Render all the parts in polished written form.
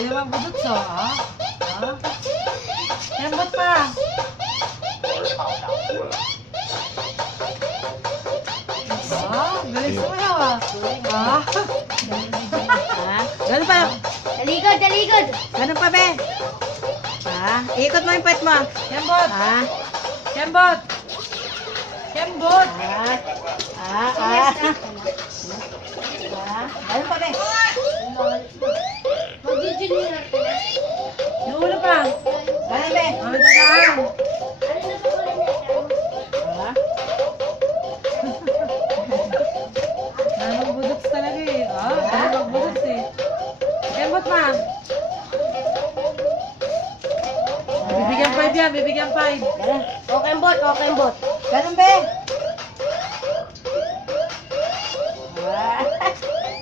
Ayaw mabudot so, Lambot pa. Galing sumayaw Ganun pa. Daligod, daligod. Ganun pa, be. Ikot mo yung pet mo. Yambot. Yambot. Yambot. Ganun pa, be. Mag-junior ka na. Yung ulo pa. Ganun, be. Dadaan. Namabudots talaga eh. Namabudots eh. Yambot, ma. Bibigyan 5 yan, bibigyan 5. Okay, bot, okay, bot. Ganun, be.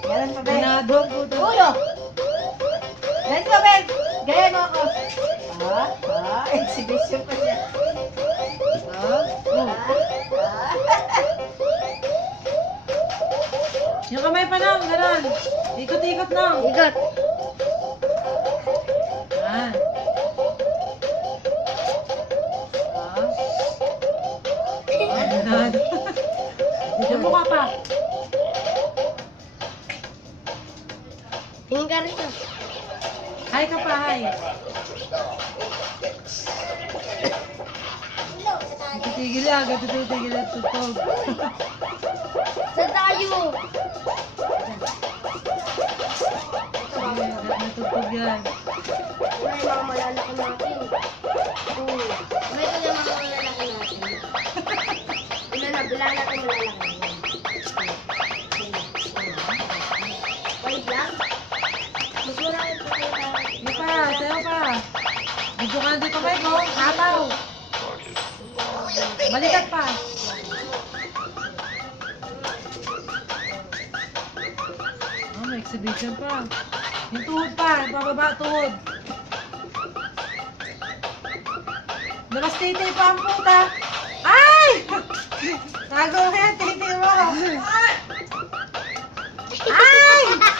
Ganun pa, be. Ginagawa po ito. Ulo. Ganun pa, be. Gaya mo ako. Exhibition pa siya. Yung kamay pa nang, ganun. Ikot-ikot nang. Ikot. Yung mukha pa. Tingin ka rito. Hi ka pa, hi. Titigil lang, titigil ang tutog. Saan tayo? Natutog yan. May mga malalaki natin. May ito yung mga malalaki natin. Wala natin malalaki. Wait lang. Mas marami pa tayo. Hindi pa, sayo pa. Medyo ka dito kayo, go. Hapaw. Balikat pa. May exhibition pa. Yung tuhod pa, bababa tuhod. Labas titi pa ang puta. Ay! Tago na yan, titi mo. Ay!